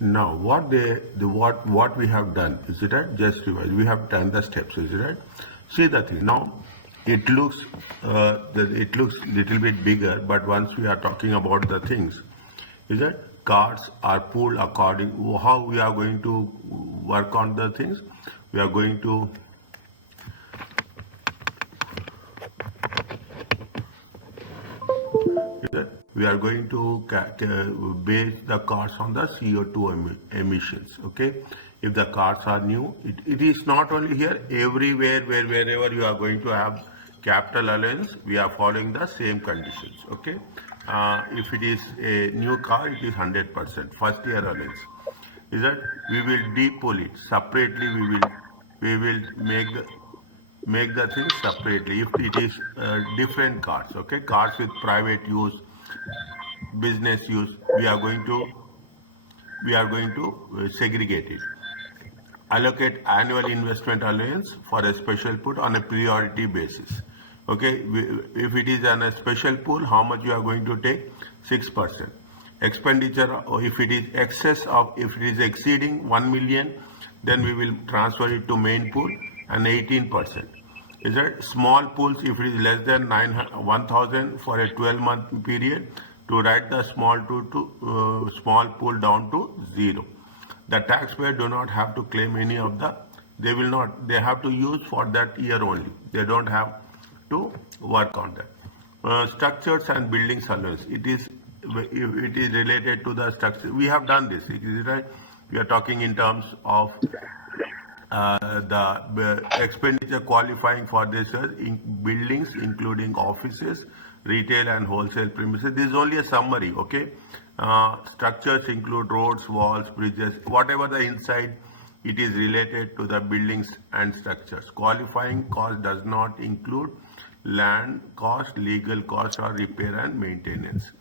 Now, what we have done is it right? Just revise. We have done the steps. Is it right? See the thing. Now, it looks little bit bigger, but once we are talking about the things, is that cards are pulled according how we are going to work on the things. We are going to we are going to base the cars on the CO2 emissions. Okay, if the cars are new, it is not only here, everywhere wherever you are going to have capital allowance, we are following the same conditions. Okay, if it is a new car, it is 100% first year allowance. Is that we will depull it separately. We will make the things separately. If it is different cars, okay, cars with private use, business use, we are going to segregate it. Allocate annual investment allowance for a special put on a priority basis. Okay, if it is on a special pool, how much you are going to take? 6%. Expenditure, or if it is excess of, if it is exceeding 1 million, then we will transfer it to main pool and 18%. Is that small pools, if it is less than 1,000 for a 12-month period, to write the small pool down to 0. The taxpayer do not have to claim any of the, they have to use for that year only. They don't have to work on that. Structures and buildings allowance. It is related to the structure. We have done this. It is right. We are talking in terms of the expenditure qualifying for this in buildings, including offices, retail and wholesale premises. This is only a summary. Okay. Structures include roads, walls, bridges, whatever the inside, it is related to the buildings and structures. Qualifying cost does not include land cost, legal cost, or repair and maintenance.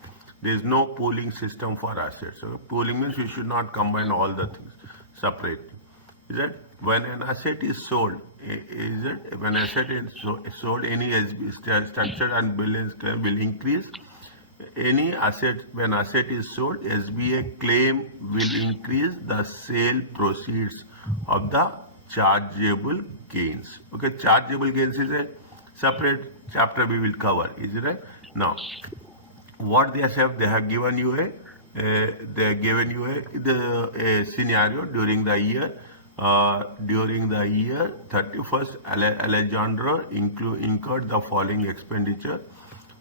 There is no pooling system for assets. So pooling means we should not combine all the things separately. Is that when an asset is sold, when asset is sold, any structure and buildings claim will increase. Any asset, when asset is sold, SBA claim will increase the sale proceeds of the chargeable gains. Okay, chargeable gains is a separate chapter we will cover. Is it right? Now, what they have given you a scenario during the year. During the year 31st, Alejandro incurred the following expenditure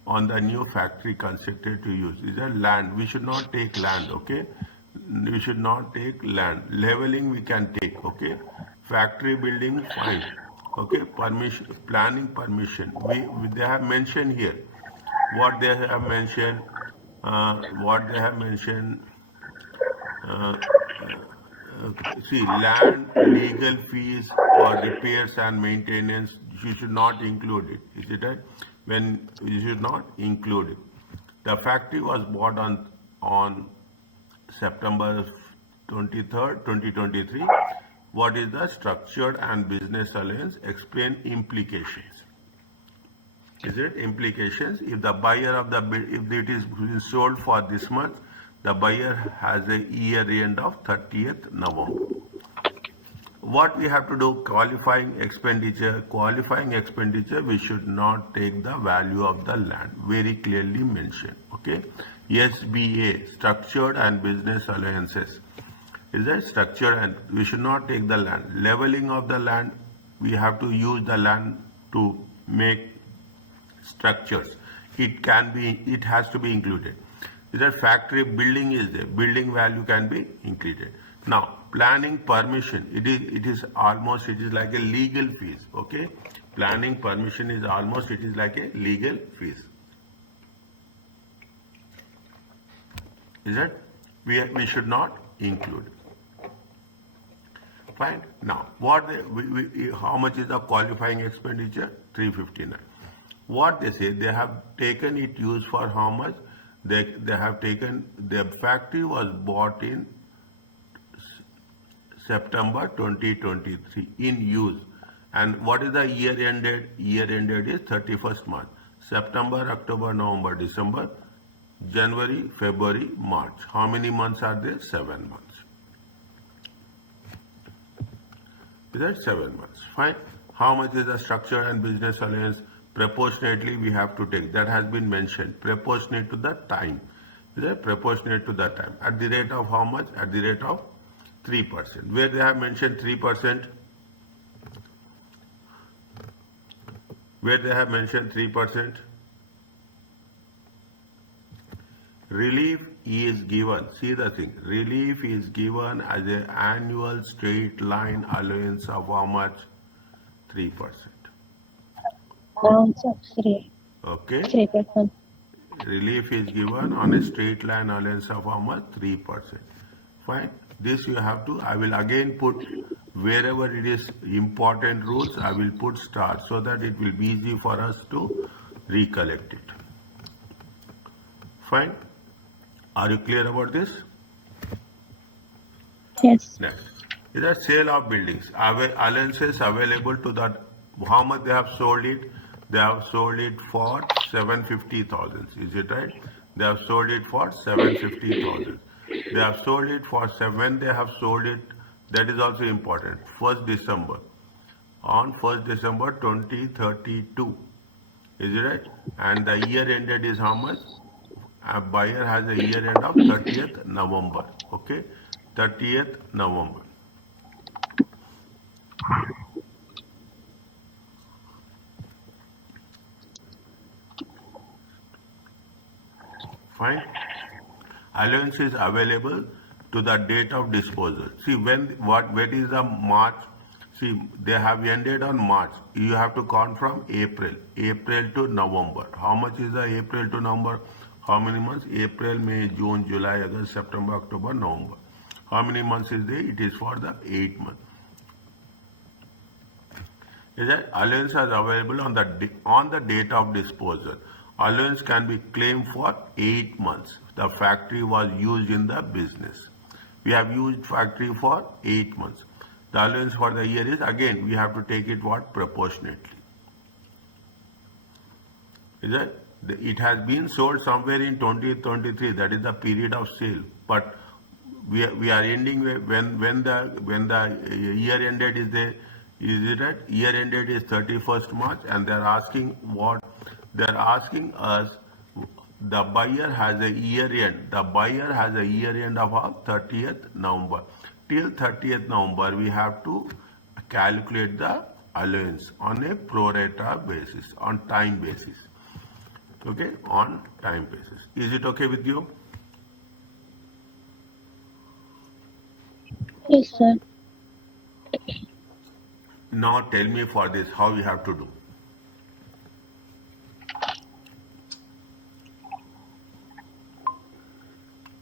on the new factory constructed to use. Is that land? We should not take land. Okay, we should not take land. Leveling we can take. Okay, factory building fine. Okay, permission, planning permission. They have mentioned here what they have mentioned. See, land, legal fees, or repairs and maintenance, you should not include it. Is it right? When you should not include it. The factory was bought on September 23rd, 2023. What is the structured and business allowance? Explain implications. Is it implications? If the buyer of the if it is sold for this month, the buyer has a year end of 30th November. What we have to do? Qualifying expenditure. Qualifying expenditure, we should not take the value of the land. Very clearly mentioned. Okay. SBA, structured and business allowances. Is that structured, and we should not take the land. Leveling of the land, we have to use the land to make structures. It has to be included. Is that factory building is there? Building value can be included. Now, planning permission, it is like a legal fees. Okay, planning permission is like a legal fees. Is that we should not include. Fine. Now, how much is the qualifying expenditure? 359. What they say, they have taken it used for how much? They have taken, the factory was bought in September 2023 in use. And what is the year ended? Year ended is 31st March. September, October, November, December, January, February, March. How many months are there? 7 months. Is that 7 months? Fine. How much is the structure and business allowance? Proportionately we have to take. That has been mentioned. Proportionate to the time. Is that proportionate to the time? At the rate of how much? At the rate of 3%. Where they have mentioned 3%? Where they have mentioned 3%? Relief is given. See the thing. Relief is given as an annual straight line allowance of how much? 3%. Allowance of 3. Okay. 3%. Relief is given on a straight line allowance of how much? 3%. Fine. This you have to, I will again put wherever it is important rules, I will put star so that it will be easy for us to recollect it. Fine. Are you clear about this? Yes. Next. Is that sale of buildings. Allowances available to that. How much they have sold it? They have sold it for 750,000. Is it right? They have sold it for 750,000. They have sold it for when they have sold it. That is also important. 1st December. On 1st December 2032. Is it right? And the year ended is how much? A buyer has a year end of 30th November. Okay, 30th November. Fine. Allowance is available to the date of disposal. See what is the March? See, they have ended on March. You have to count from April to November. How much is the April to November? How many months? April, May, June, July, August, September, October, November. How many months is there? It is for the 8 months. Is that allowance is available on the date of disposal. Allowance can be claimed for 8 months. The factory was used in the business. We have used factory for 8 months. The allowance for the year is, again, we have to take it what? Proportionately. Is that? It has been sold somewhere in 2023. That is the period of sale. But we are ending when the year ended is there. Is it right? Year ended is 31st March, and they are asking what? They are asking us. The buyer has a year end. The buyer has a year end of 30th November. Till 30th November, we have to calculate the allowance on a pro rata basis, on time basis. Okay, on time basis. Is it okay with you? Yes, sir. Now tell me for this how you have to do.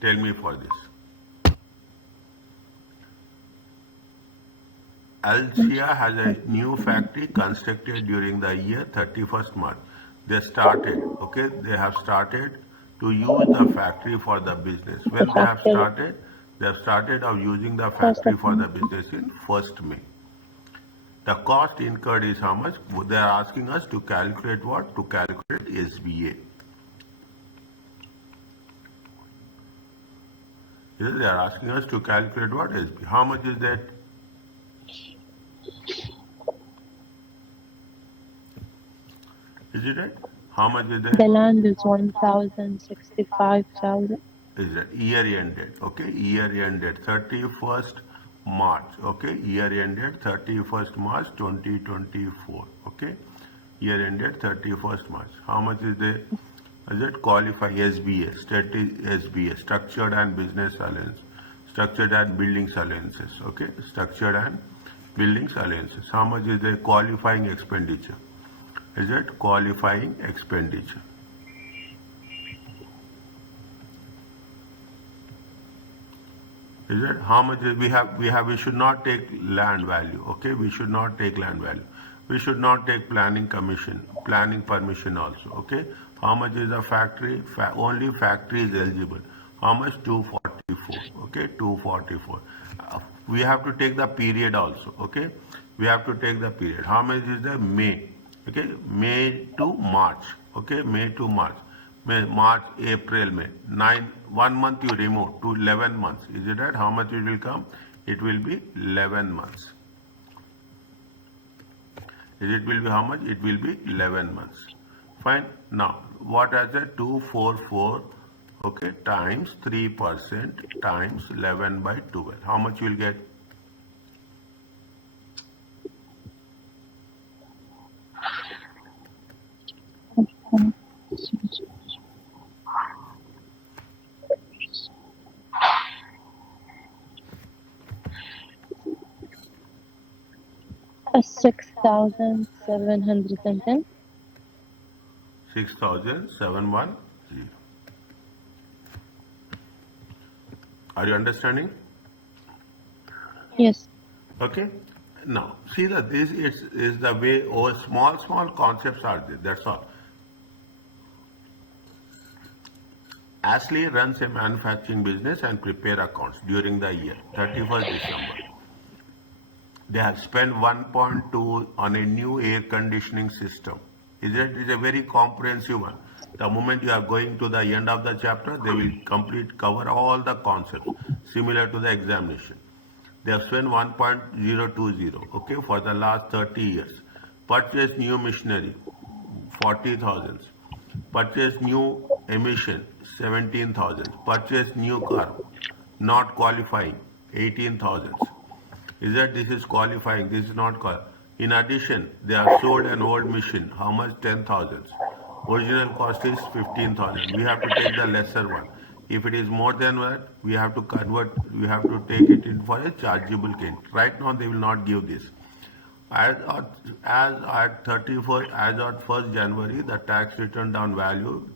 Tell me for this. Alcia has a new factory constructed during the year 31st March. They started, okay, they have started to use the factory for the business. When they have started of using the factory for the business in 1st May. The cost incurred is how much? They are asking us to calculate what? To calculate SBA. They are asking us to calculate what? SBA. How much is that? Is it right? How much is that? The land is 1,065,000. Is that year ended? Okay, year ended 31st March. Okay, year ended 31st March 2024. Okay, year ended 31st March. How much is there? Is it qualify SBA? Static SBA, structured and business allowance, structured and buildings allowances. Okay, structured and buildings allowances. How much is the qualifying expenditure? Is it qualifying expenditure? Is it how much is we should not take land value. Okay, we should not take land value. We should not take planning permission also. Okay, how much is the factory? Only factory is eligible. How much? 244. Okay, 244. We have to take the period also. Okay, we have to take the period. How much is the May? Okay, May to March. Okay, May to March. May, March, April, May. 1 month you remove to 11 months. Is it right? How much it will come? It will be 11 months. It will be how much? It will be 11 months. Fine. Now, what is it? 244, okay, times 3% times 11 by 12. How much you will get? 6,710. 6,710. Are you understanding? Yes. Okay. Now, see that this is the way, or small concepts are there. That's all. Ashley runs a manufacturing business and prepare accounts during the year, 31st December. They have spent 1.2 on a new air conditioning system. It's a very comprehensive one. The moment you are going to the end of the chapter, they will cover all the concepts similar to the examination. They have spent 1.020, okay, for the last 30 years. Purchase new machinery, 40,000. Purchase new emission, 17,000. Purchase new car, not qualifying, 18,000. Is that this is qualifying? This is not qualifying. In addition, they have sold an old machine. How much? 10,000. Original cost is 15,000. We have to take the lesser one. If it is more than that, we have to convert. We have to take it in for a chargeable gain. Right now, they will not give this. As at 34, as at 1st January, the tax return down value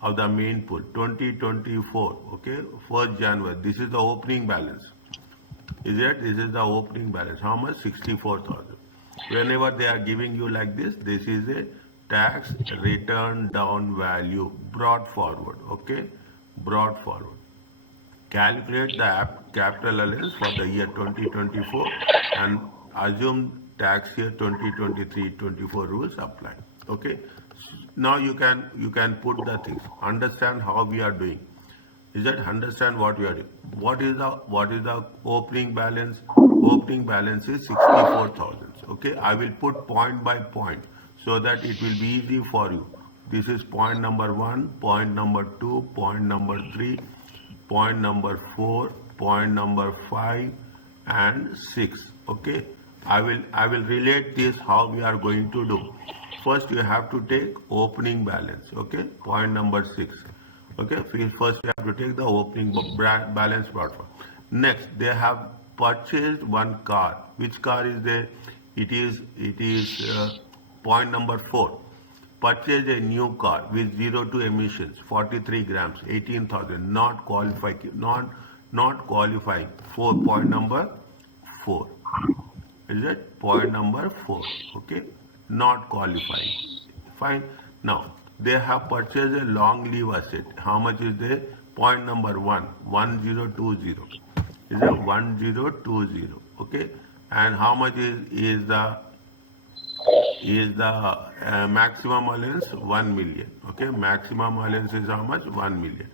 of the main pool 2024. Okay, 1st January. This is the opening balance. Is it? This is the opening balance. How much? 64,000. Whenever they are giving you like this is a tax return down value brought forward. Okay, brought forward. Calculate the capital allowance for the year 2024 and assume tax year 2023-24 rules apply. Okay. Now you can put the things. Understand how we are doing. Is that understand what we are doing? What is the opening balance? Opening balance is 64,000. Okay, I will put point by point so that it will be easy for you. This is point number 1, point number 2, point number 3, point number 4, point number 5, and 6. Okay, I will relate this how we are going to do. First, you have to take opening balance. Okay, point number 6. Okay, first you have to take the opening balance brought for. Next, they have purchased one car. Which car is there? It is point number 4. Purchase a new car with 0 to emissions, 43 grams, 18,000. Not qualifying. Point number 4. Is it point number 4? Okay, not qualifying. Fine. Now they have purchased a long leave asset. How much is there? Point number 1, 1020. Is it 1020? Okay, and how much is the maximum allowance? 1 million. Okay, maximum allowance is how much? 1 million.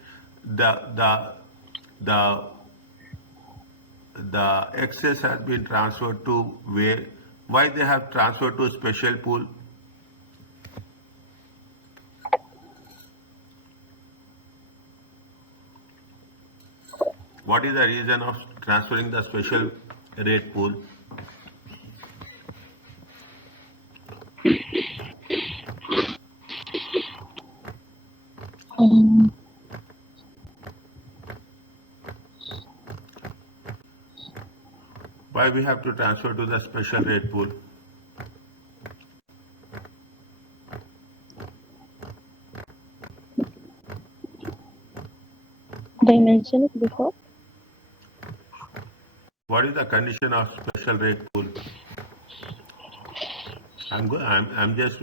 The excess has been transferred to where? Why they have transferred to special pool? What is the reason of transferring the special rate pool? Why we have to transfer to the special rate pool? They mentioned it before. What is the condition of special rate pool? I'm just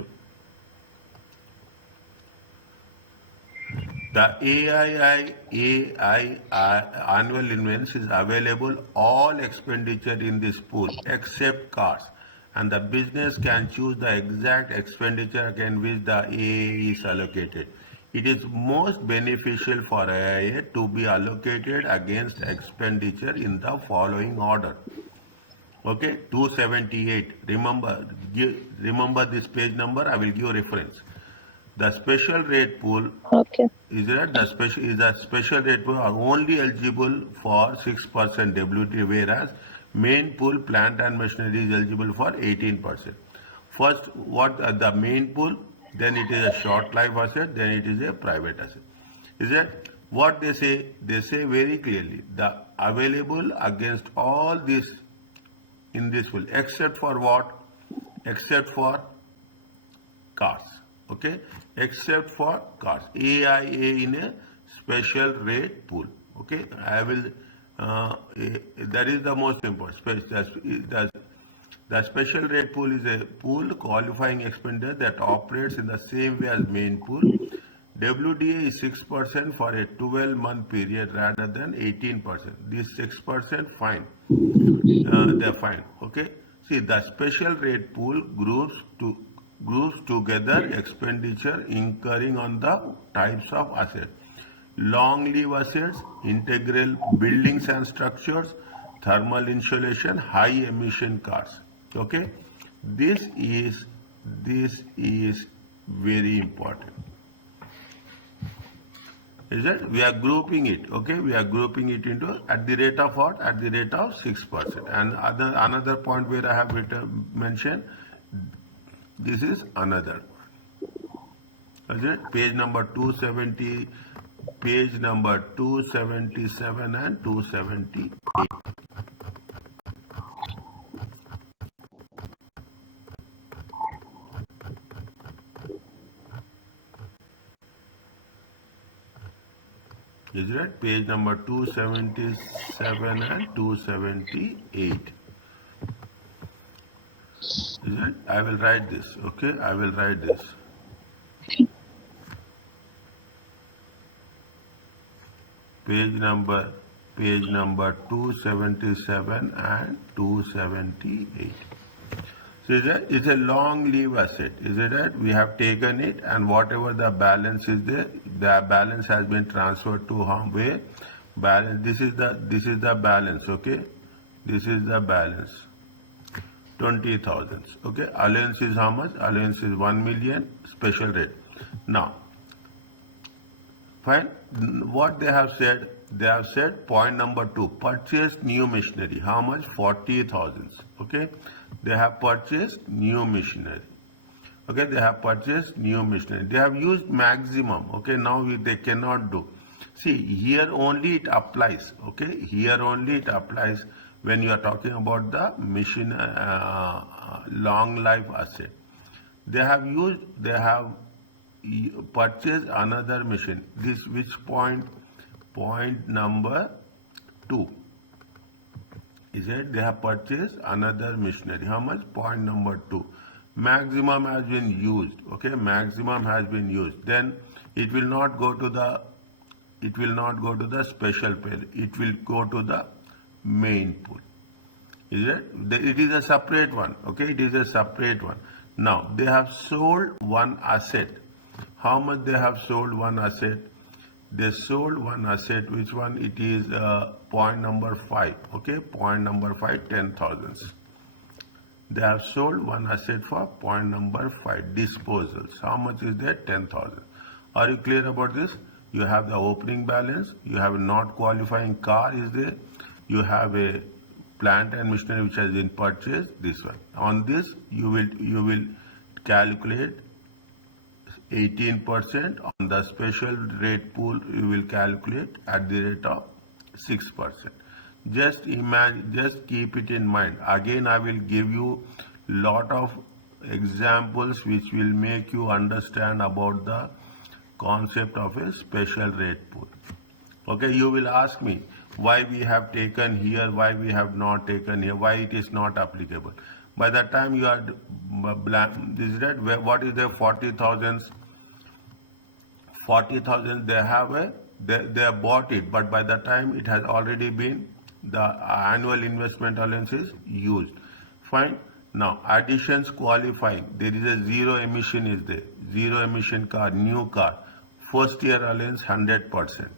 the AII annual invoice is available all expenditure in this pool except cars, and the business can choose the exact expenditure against which the AIA is allocated. It is most beneficial for AIA to be allocated against expenditure in the following order. Okay, 278. Remember this page number. I will give a reference. The special rate pool Okay. is that the special rate pool are only eligible for 6% WT, whereas main pool plant and machinery is eligible for 18%. First, what the main pool? Then it is a short life asset. Then it is a private asset. Is that what they say? They say very clearly the available against all this in this pool, except for what? Except for cars. Okay, except for cars. AIA in a special rate pool. Okay, I will. That is the most important. The special rate pool is a pool qualifying expenditure that operates in the same way as main pool. WDA is 6% for a 12-month period rather than 18%. This 6% fine. They're fine. Okay. See, the special rate pool groups together expenditure incurring on the types of assets: long lived assets, integral buildings and structures, thermal insulation, high emission cars. Okay, this is very important. Is that we are grouping it? Okay, we are grouping it into at the rate of what? At the rate of 6%. And another point where I have mentioned, this is another one. Is it page number 270, page number 277 and 278. Is it page number 277 and 278? Is it? I will write this. Okay, I will write this. Page number 277 and 278. So it's a long lived asset. Is it that we have taken it and whatever the balance is there, the balance has been transferred to where? Balance. This is the balance. Okay, this is the balance. 20,000. Okay, allowance is how much? Allowance is 1 million. Special rate. Now, fine. What they have said? They have said point number 2. Purchase new machinery. How much? 40,000. Okay. They have purchased new machinery. Okay, they have purchased new machinery. They have used maximum. Okay, now they cannot do. See, here only it applies. Okay, here only it applies when you are talking about the machine long life asset. They have purchased another machine. This which point? Point number 2. Is it they have purchased another machinery? How much? Point number 2. Maximum has been used. Okay, maximum has been used. Then it will not go to the special pool. It will go to the main pool. Is it? It is a separate one. Okay, it is a separate one. Now they have sold one asset. How much they have sold one asset? They sold one asset. Which one? It is point number 5. Okay, point number 5, 10,000. They have sold one asset for point number 5, disposals. How much is that? 10,000. Are you clear about this? You have the opening balance. You have a not qualifying car is there. You have a plant and machinery which has been purchased. This one. On this, you will calculate 18%. On the special rate pool, you will calculate at the rate of 6%. Just imagine, just keep it in mind. Again, I will give you lot of examples which will make you understand about the concept of a special rate pool. Okay, you will ask me why we have taken here, why we have not taken here, why it is not applicable. By the time you are this is that what is the 40,000? 40,000 they have they have bought it, but by the time it has already been the annual investment allowance is used. Fine. Now additions qualifying, there is a zero emission is there. Zero emission car, new car. First year allowance 100%.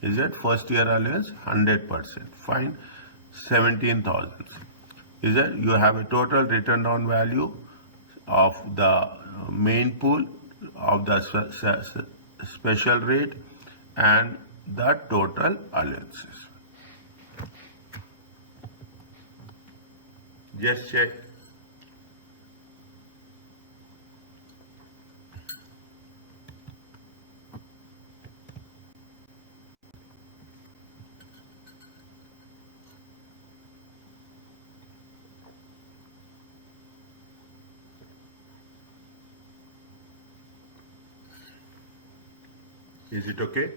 Is it first year allowance 100%? Fine. 17,000. is that you have a total written down value of the main pool of the special rate and the total allowances. Just check. Is it okay?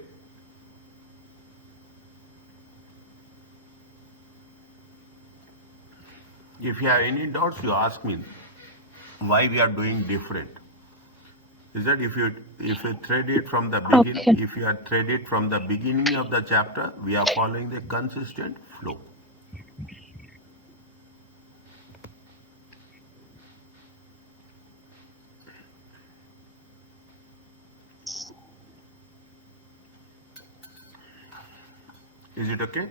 If you have any doubts, you ask me why we are doing different. Is that if you thread it from the beginning, Okay. if you are thread it from the beginning of the chapter, we are following the consistent flow. Is it okay?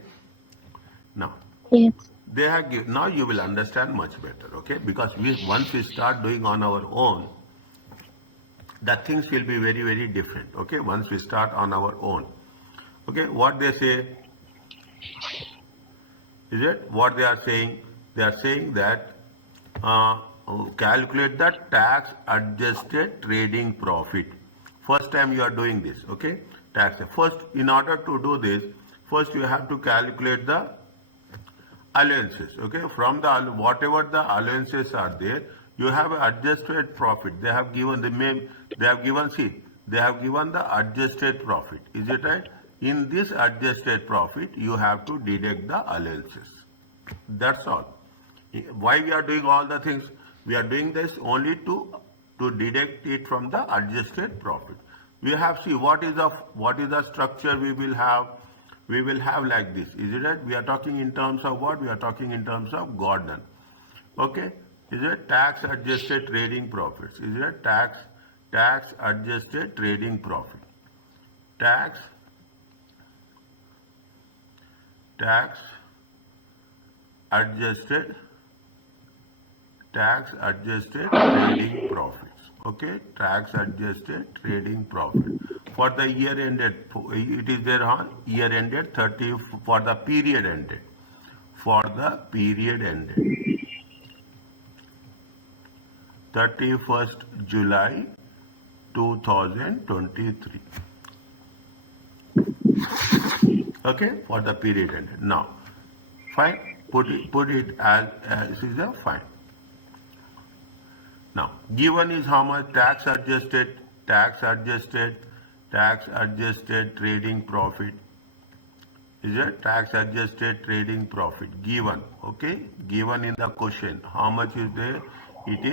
Now, Yes. they have now you will understand much better, okay? Because once we start doing on our own, the things will be very, very different, okay? Once we start on our own, okay? What they say, is it? What they are saying? They are saying that calculate the tax adjusted trading profit. First time you are doing this, okay? Tax. First, in order to do this, first you have to calculate the allowances, okay? From the whatever the allowances are there, you have adjusted profit. They have given the name. They have given, see, they have given the adjusted profit. Is it right? In this adjusted profit, you have to deduct the allowances. That's all. Why we are doing all the things? We are doing this only to deduct it from the adjusted profit. We have, see, what is the structure we will have? We will have like this. Is it right? We are talking in terms of what? We are talking in terms of Gordon. Okay? Is it tax adjusted trading profits? Is it tax adjusted trading profit? Tax adjusted trading profits. Okay, tax adjusted trading profit for the year ended. It is there on year ended 30 for the period ended. For the period ended 31st July 2023. Okay, for the period ended. Now, fine. Put it as is a fine. Now, given is how much tax adjusted trading profit. Is it tax adjusted trading profit given? Okay, given in the question. How much is there? It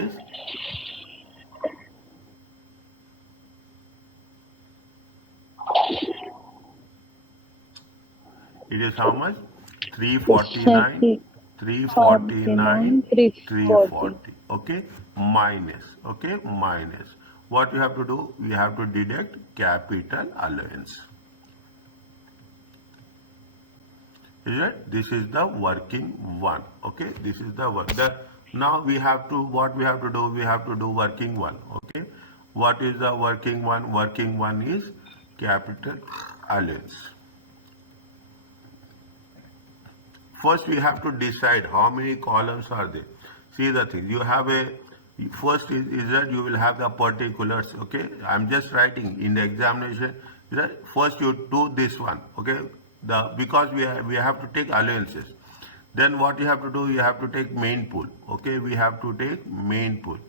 is how much? 349, 349, 49, 340. 340. Okay, minus. Okay, minus. What you have to do? We have to deduct capital allowance. Is it? This is the working one. Okay, this is the work. Now we have to, what we have to do? We have to do working one. Okay, what is the working one? Working one is capital allowance. First, we have to decide how many columns are there. See the thing. You have a first is that you will have the particulars. Okay, I'm just writing in the examination. Is that first you do this one. Okay, because we have to take allowances. Then what you have to do? You have to take main pool. Okay, we have to take main pool.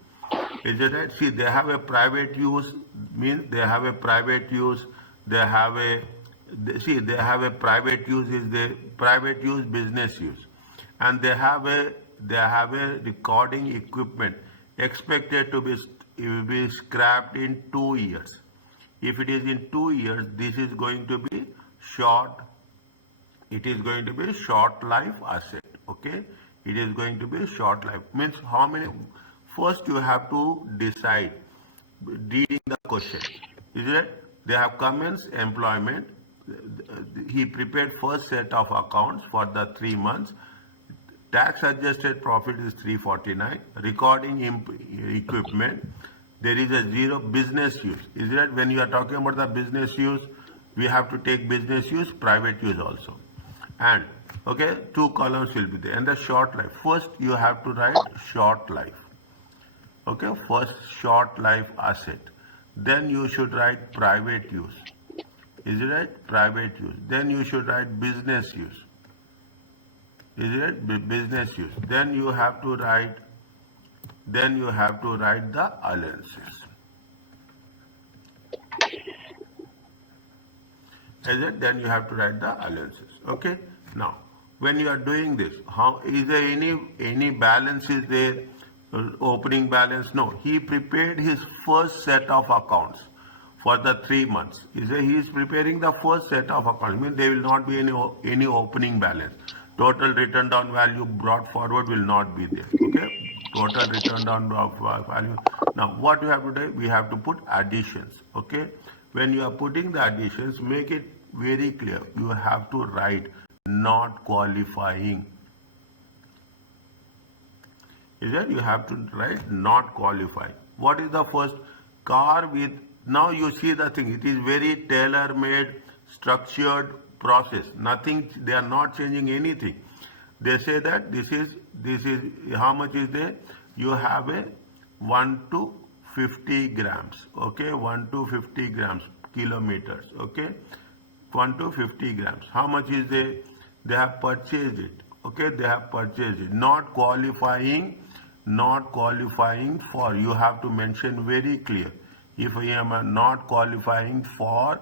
Is it right? See, they have a private use, means they have a private use. They have a they have a private use is the private use, business use, and they have a recording equipment expected to be scrapped in 2 years. If it is in 2 years, this is going to be short. It is going to be short life asset. Okay, it is going to be short life. Means how many? First, you have to decide. Reading the question, is it? They have commenced employment. He prepared first set of accounts for the 3 months. Tax adjusted profit is 349. Recording equipment, there is a zero. Business use. Is that when you are talking about the business use, we have to take business use, private use also. And okay, two columns will be there. And the short life. First, you have to write short life. Okay, first short life asset. Then you should write private use. Is it right? Private use. Then you should write business use. Is it business use? Then you have to write the allowances. Is it? Then you have to write the allowances. Okay. Now, when you are doing this, how is there any balance is there? Opening balance? No. He prepared his first set of accounts for the 3 months. He is preparing the first set of accounts. Means there will not be any opening balance. Total return down value brought forward will not be there. Okay. Total return down value. Now, what we have to do? We have to put additions. Okay. When you are putting the additions, make it very clear. You have to write not qualifying. Is that you have to write not qualifying. What is the first? Car with, now you see the thing, it is very tailor-made, structured process. Nothing, they are not changing anything. They say that this is how much is there? You have a 1 to 50 grams. Okay, 1 to 50 grams, kilometers. Okay, 1 to 50 grams. How much is there? They have purchased it. Okay, they have purchased it. Not qualifying for, you have to mention very clear. If I am not qualifying for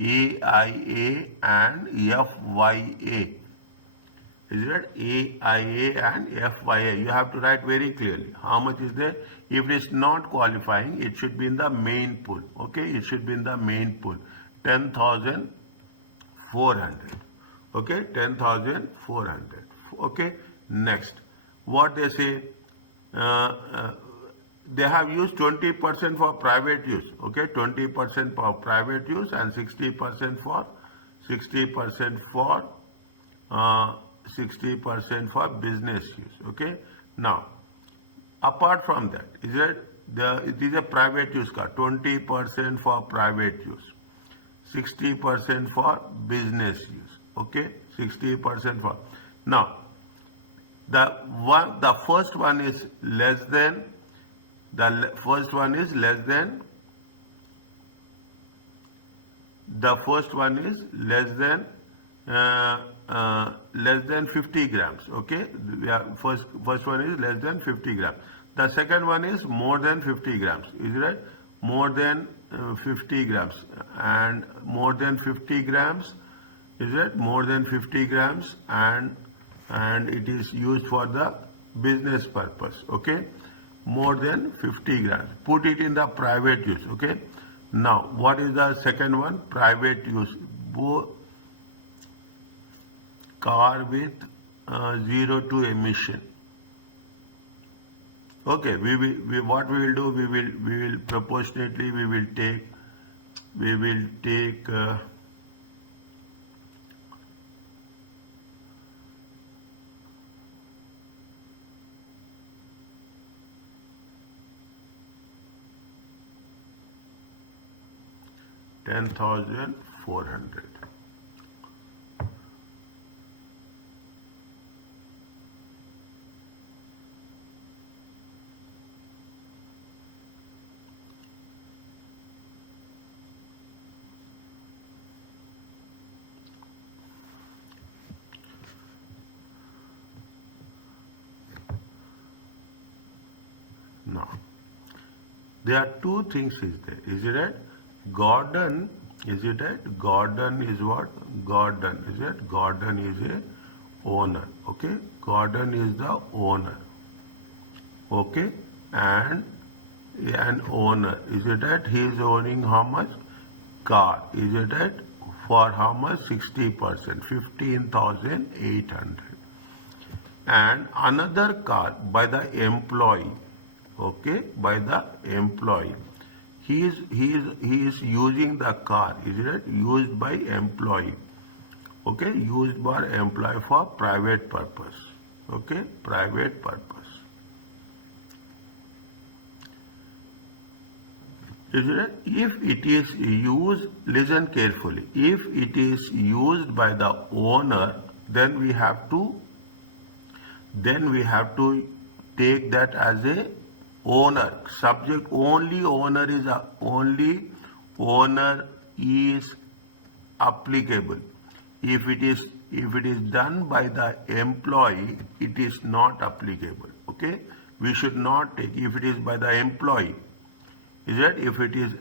AIA and FYA, is it AIA and FYA? You have to write very clearly. How much is there? If it is not qualifying, it should be in the main pool. Okay, it should be in the main pool. 10,400. Okay, 10,400. Okay, next. What they say? They have used 20% for private use. Okay, 20% for private use and 60% for 60% for business use. Okay. Now, apart from that, it is a private use car. 20% for private use, 60% for business use. Okay, 60% for. Now, the first one is less than. The first one is less than 50 grams. Okay, first one is less than 50 grams. The second one is more than 50 grams. Is it right? More than 50 grams and more than 50 grams. Is it more than 50 grams and it is used for the business purpose. Okay, more than 50 grams. Put it in the private use. Okay. Now, what is the second one? Private use. Car with 0 to emission. Okay. What we will do? We will proportionately. We will take. 10,400. Now, there are two things is there. Is it right? Gordon, is it right? Gordon is what? Gordon, is it? Gordon is a owner. Okay, Gordon is the owner. Okay, and an owner, is it right? He is owning how much? Car, is it right? For how much? 60%, 15,800. And another car by the employee. Okay, by the employee. He is using the car, is it? Used by employee. Okay, used by employee for private purpose. Okay, private purpose. Is it? If it is used, listen carefully. If it is used by the owner, then we have to take that as a owner. Subject only owner is applicable. If it is done by the employee, it is not applicable. Okay, we should not take if it is by the employee. Is it? If it is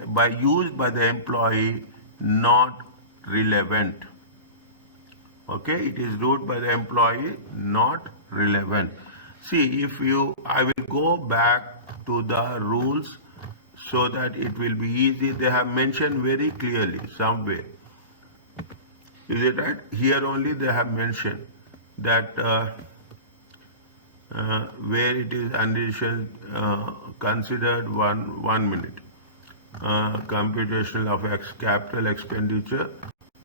used by the employee, not relevant. Okay, it is used by the employee, not relevant. See, I will go back to the rules so that it will be easy. They have mentioned very clearly somewhere. Is it right? Here only they have mentioned that where it is addition considered 1 minute. Computational of capital expenditure,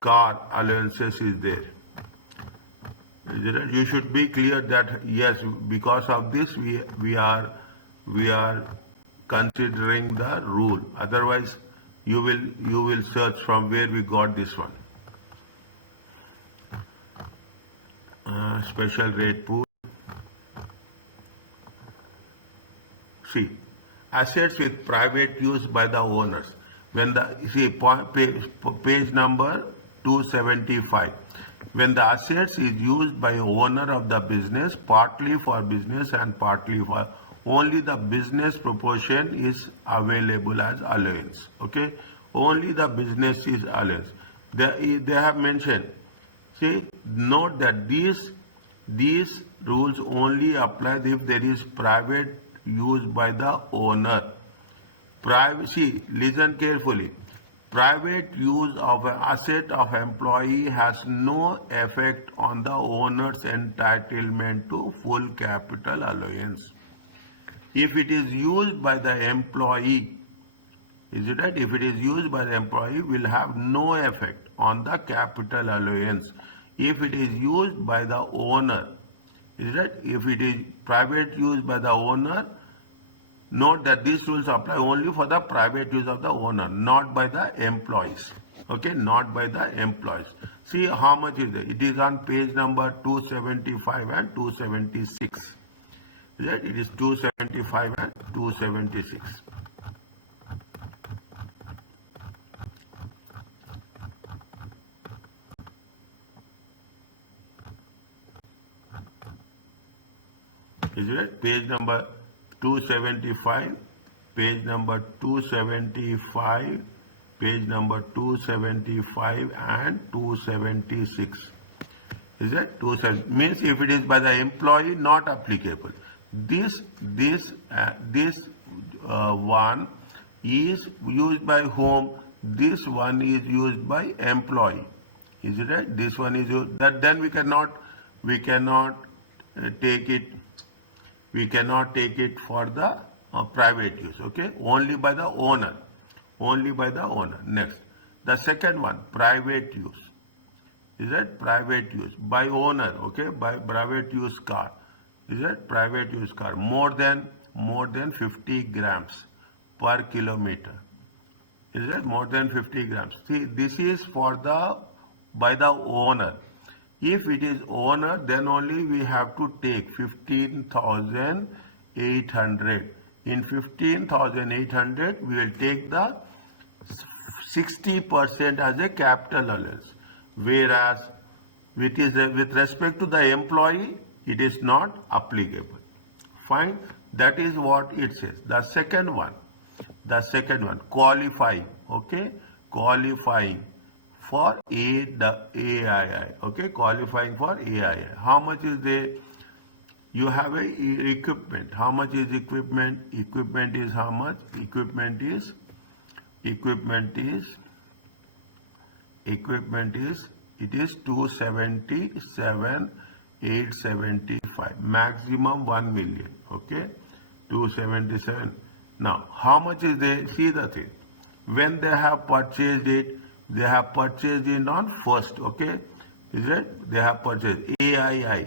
car allowances is there. Is it right? You should be clear that yes, because of this we are considering the rule. Otherwise, you will search from where we got this one. Special rate pool. See, assets with private use by the owners. When page number 275. When the assets is used by owner of the business, partly for business and partly for only the business proportion is available as allowance. Okay, only the business is allowance. They have mentioned. See, note that these rules only apply if there is private use by the owner. Privacy, listen carefully. Private use of an asset of employee has no effect on the owner's entitlement to full capital allowance. If it is used by the employee, is it right? If it is used by the employee, will have no effect on the capital allowance. If it is used by the owner, is it right? If it is private use by the owner, note that these rules apply only for the private use of the owner, not by the employees. Okay, not by the employees. See how much is it? It is on page number 275 and 276. Right? It is 275 and 276. Is it? Page number 275, page number 275, page number 275 and 276. Is it? 270 means if it is by the employee, not applicable. This one is used by whom? This one is used by employee. Is it right? This one is used. Then we cannot take it. We cannot take it for the private use. Okay, only by the owner. Only by the owner. Next, the second one, private use. Is that private use by owner? Okay, by private use car. Is that private use car more than 50 grams per kilometer? Is that more than 50 grams? See, this is for by the owner. If it is owner, then only we have to take 15,800. In 15,800, we will take the 60% as a capital allowance. Whereas with respect to the employee, it is not applicable. Fine. That is what it says. The second one, qualifying. Okay, qualifying for AII. Okay, qualifying for AII. How much is there? You have a equipment. How much is equipment? Equipment is how much? Equipment is it is 277,875. Maximum 1 million. Okay, 277. Now, how much is there? See the thing. When they have purchased it, they have purchased it on first. Okay, Is it? They have purchased AIA,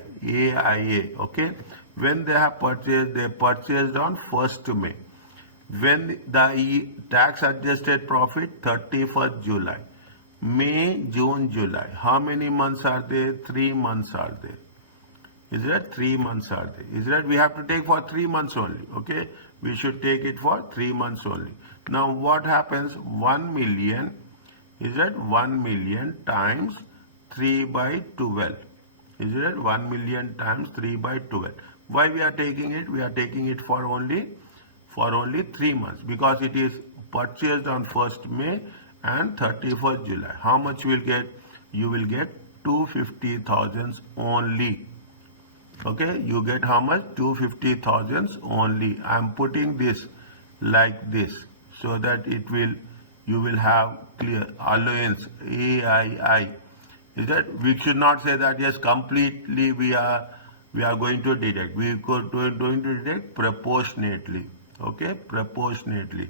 okay? When they have purchased, they purchased on 1st May. When the tax adjusted profit, 31st July. May, June, July. How many months are there? 3 months are there. Is that 3 months are there? Is that we have to take for 3 months only? Okay, we should take it for 3 months only. Now what happens? 1 million, is that 1 million times 3 by 12? Is that 1 million times 3 by 12? Why we are taking it? We are taking it for only 3 months because it is purchased on 1st May and 31st July. How much you will get? You will get 250,000 only. Okay, you get how much? 250,000 only. I am putting this like this so that you will have clear allowance AII. Is that we should not say that yes completely we are going to deduct. We are going to deduct proportionately. Okay, proportionately.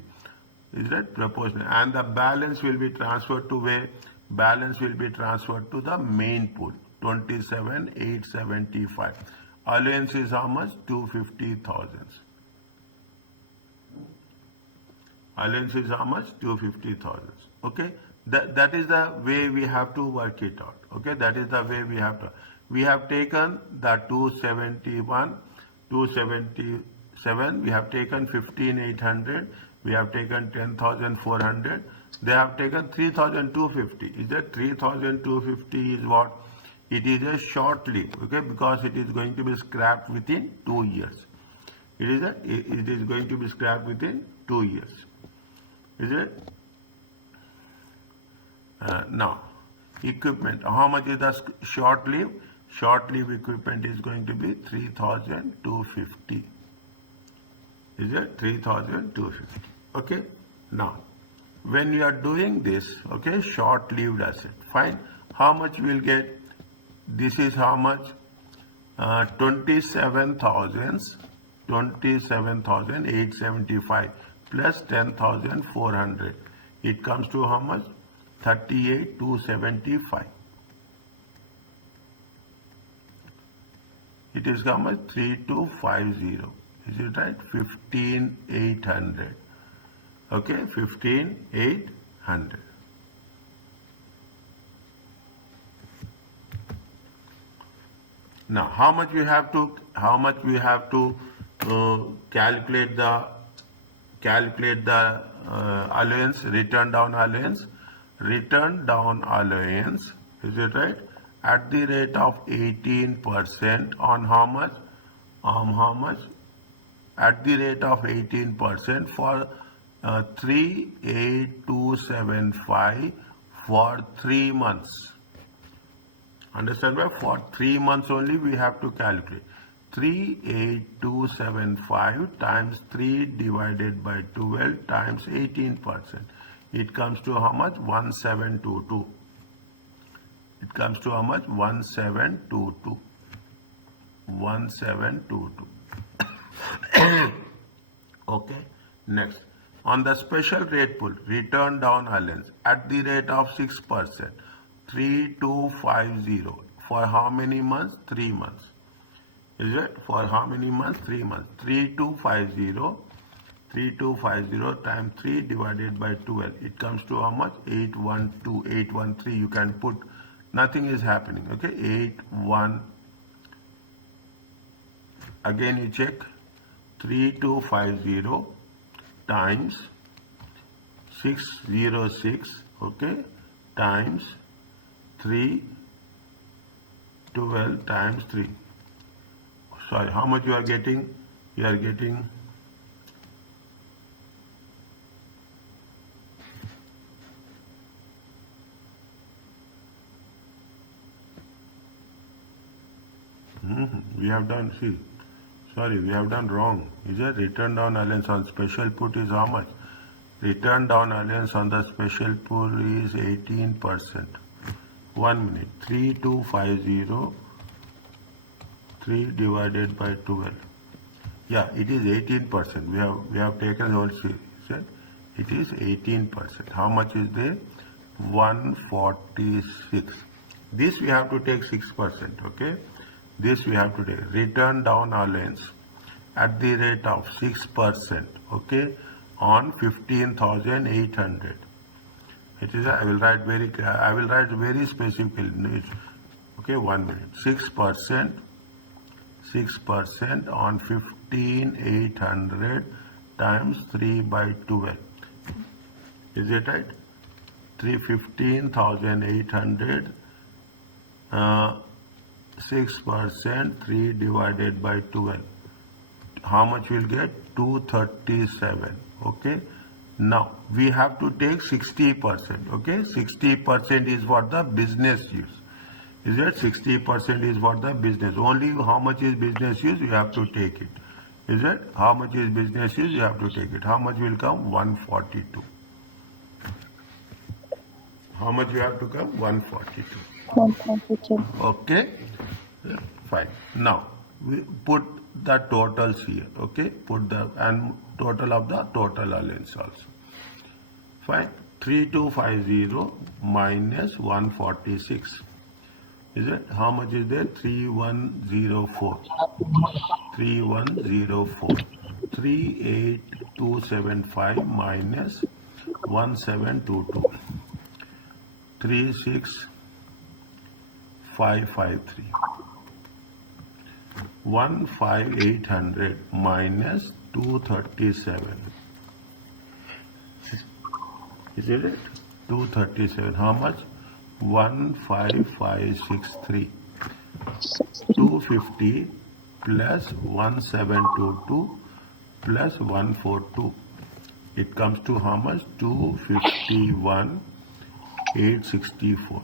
Is that proportionate? And the balance will be transferred to where? Balance will be transferred to the main pool. 27,875. Allowance is how much? 250,000. Allowance is how much? 250,000. Okay, that is the way we have to work it out. Okay, that is the way we have to. We have taken the 271, 277. We have taken 15,800. We have taken 10,400. They have taken 3,250. Is that 3,250 is what? It is a short leave, okay, because it is going to be scrapped within 2 years. It is going to be scrapped within 2 years. Is it? Now, equipment. How much is the short leave? Short leave equipment is going to be 3,250. Is it? 3,250. Okay. Now, when you are doing this, okay, short lived asset, fine. How much we will get? This is how much? 27,875 plus 10,400. It comes to how much? 38,275. It is how much? 3250. Is it right? 15,800. Okay, 15,800. Now, how much we have to calculate the allowance, return down allowance? Return down allowance, is it right? At the rate of 18% on how much? How much? At the rate of 18% for 3,8,275 for 3 months. Understand why? For 3 months only we have to calculate. 3,8,275 times 3 divided by 12 times 18%. It comes to how much? 1722. It comes to how much? 1722. 1722. Okay. Next. On the special rate pool, return down allowance at the rate of 6%. 3,250 for how many months? 3 months. Is it? For how many months? 3 months. 3,250 times 3 divided by 12. It comes to how much? 812, 813. You can put, nothing is happening. Okay, 81. Again you check. 3,250 times 606. Okay, times 3, 12 times 3. Sorry, how much you are getting? You are getting 'Hmm, we have done, see, sorry, we have done wrong. Is it? Return down allowance on special put is how much? Return down allowance on the special pool is 18%. 1 minute. 3,250, 3 divided by 12. Yeah, it is 18%. We have taken the whole set. It is 18%. How much is there? 146. This we have to take 6%, okay? This we have to take. Return down allowance at the rate of 6%, okay, on 15,800. It is, I will write very specifically, okay, 1 minute. 6% on 15,800 times 3 by 12. Is it right? 15,800, 6%, 3 divided by 12. How much we'll get? 237, okay? Now, we have to take 60%, okay? 60% is what the business use. Is it? 60% is what the business. Only how much is business use, you have to take it. Is it? How much is business use, you have to take it. How much will come? 142. How much you have to come? 142. 142. Okay? Fine. Now, we put the totals here, okay? Put the, and total of the total allowance also. Fine. 3250 minus 146. Is it? How much is there? 3104. 3104. 38275 minus 1722. 36553. 15800 minus 237. Is it? 237. How much? 15563. 250 plus 1722 plus 142. It comes to how much? 251 864.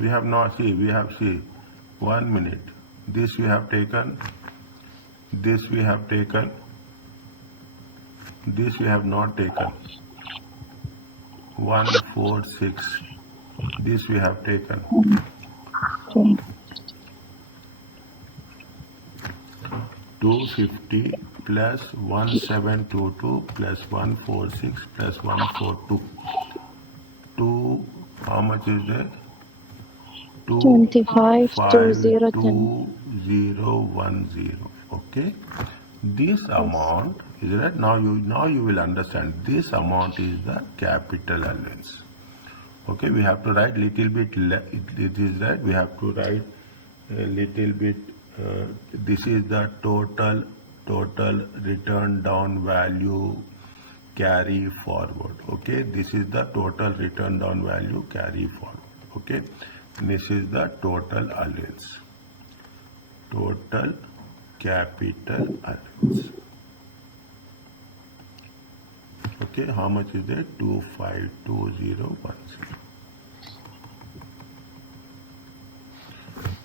We have not, see, 1 minute. This we have taken, this we have taken, this we have not taken. 146. This we have taken. 250 plus 1722 plus 146 plus 142. 2, how much is there? 252010. Okay. This amount is that now you will understand. This amount is the capital allowance. Okay, we have to write little bit. It is that we have to write a little bit. This is the total return down value carry forward. Okay, this is the total return down value carry forward. Okay, this is the total allowance. Total capital allowance. Okay, how much is it? 252010.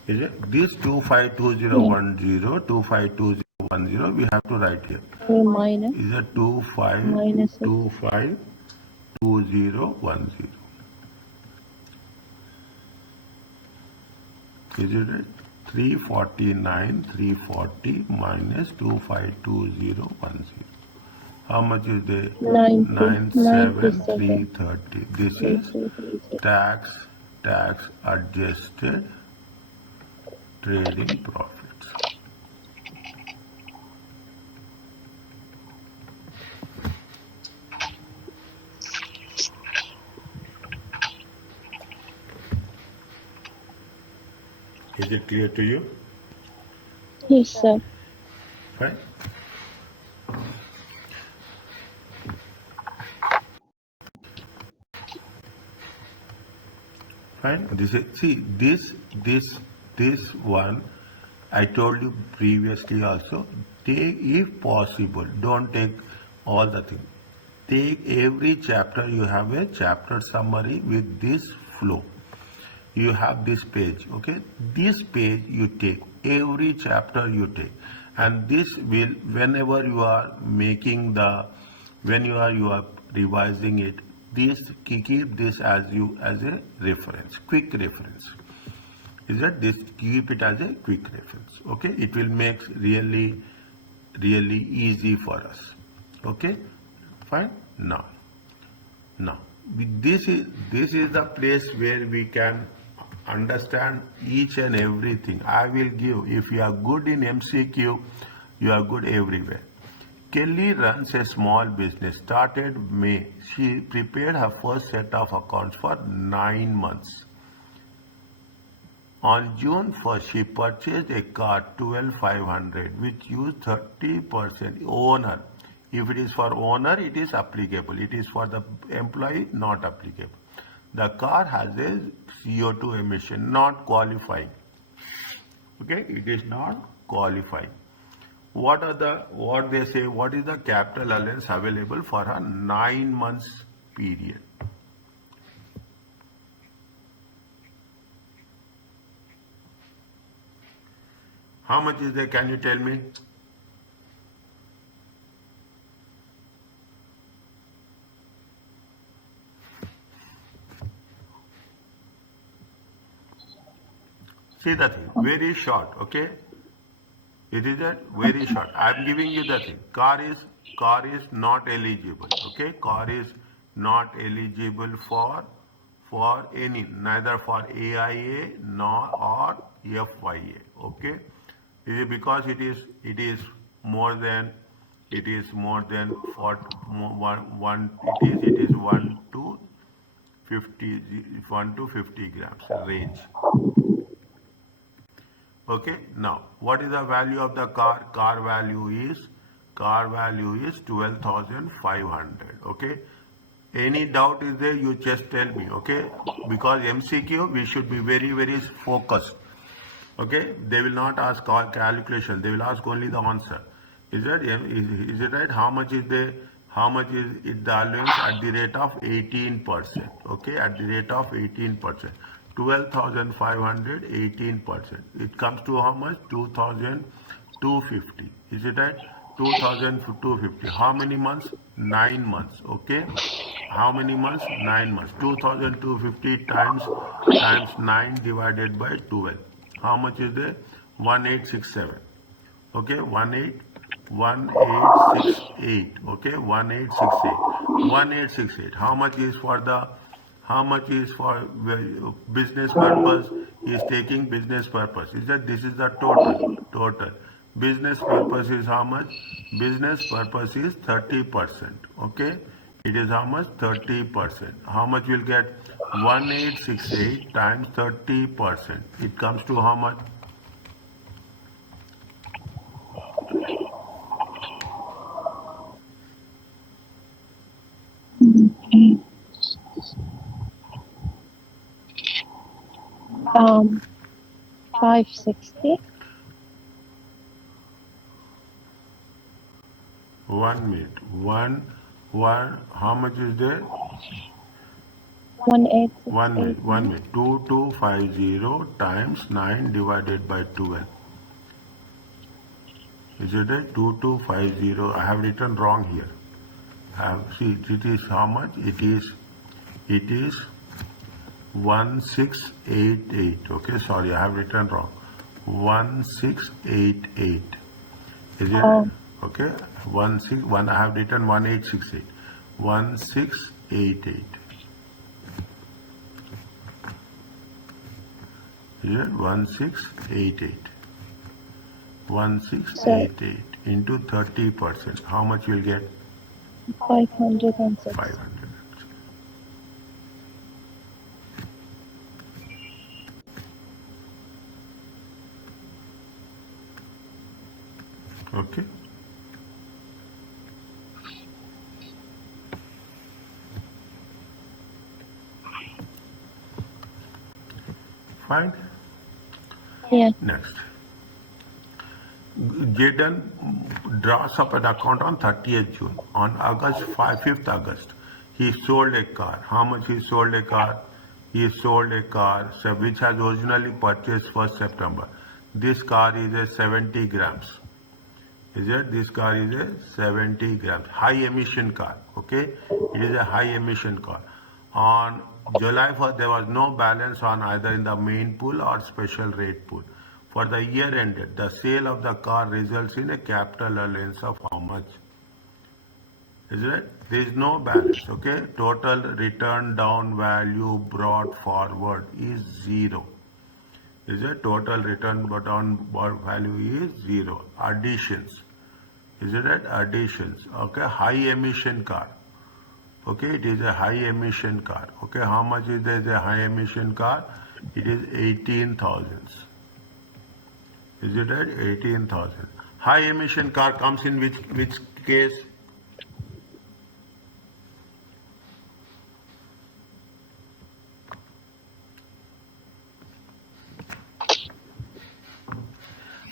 Is it? This 252010, 252010, we have to write here. Minus. Is it 252010? Is it right? 340 minus 252010. How much is there? 97330. This is tax adjusted trading profits. Is it clear to you? Yes, sir. Fine. Fine. This is, see, this one I told you previously also. Take, if possible, don't take all the things. Take every chapter, you have a chapter summary with this flow. You have this page, okay? This page you take, every chapter you take, and this will, whenever you are making the, when you are revising it, this, keep this as a reference, quick reference. is that this keep it as a quick reference. Okay, it will make really easy for us. Okay, fine. Now this is the place where we can understand each and everything. I will give, if you are good in MCQ, you are good everywhere. Kelly runs a small business, started May. She prepared her first set of accounts for 9 months. On June 1st, she purchased a car 12,500 which used 30% owner. If it is for owner, it is applicable. It is for the employee, not applicable. The car has a CO2 emission, not qualifying. Okay, it is not qualifying. What they say, what is the capital allowance available for a 9 months period? How much is there? Can you tell me? See the thing, very short, okay? It is a very short. I am giving you the thing. Car is not eligible, okay? Car is not eligible for any, neither for AIA nor or FYA, okay? Is it because it is more than for one it is 1 to 50 grams range. Okay, now what is the value of the car? Car value is 12,500. Okay, any doubt is there, you just tell me. Okay, because MCQ we should be very focused. Okay, they will not ask calculation, they will ask only the answer. Is it right? How much is it the allowance at the rate of 18%? Okay, at the rate of 18%. 12,500, 18%. It comes to how much? 2,250. Is it right? 2,250. How many months? 9 months. Okay. How many months? 9 months. 2,250 times 9 divided by 12. How much is there? 1867. Okay, 1868. Okay, 1868. How much is for business purpose? He is taking business purpose. Is that this is the total? Business purpose is how much? Business purpose is 30%. Okay, it is how much? 30%. How much will get? 1868 times 30%. It comes to how much? 560. 1 minute. How much is there? 1868. 1 minute. 2250 times 9 divided by 12. Is it a 2250? I have written wrong here. See, it is how much? It is 1688. Okay, sorry, I have written wrong. 1688. Is it? Okay, 161. I have written 1868. 1688. Is it? 1688. 1688 into 30%. How much will get? 506. 500. Okay. Fine. Yeah. Next. Jaden draws up an account on 30th June. On 5th August, he sold a car. How much he sold a car? He sold a car which has originally purchased 1st September. This car is a 70 grams. Is it? This car is a 70 grams. High emission car. Okay? It is a high emission car. On July 1st, there was no balance on either in the main pool or special rate pool. For the year ended, the sale of the car results in a capital allowance of how much? Is it? There is no balance, okay? Total return down value brought forward is 0. Is it? Total return down value is 0. Additions. Is it right? Additions. Okay. High emission car. Okay. It is a high emission car. Okay. How much is there? A high emission car? It is 18,000. Is it right? 18,000. High emission car comes in which case?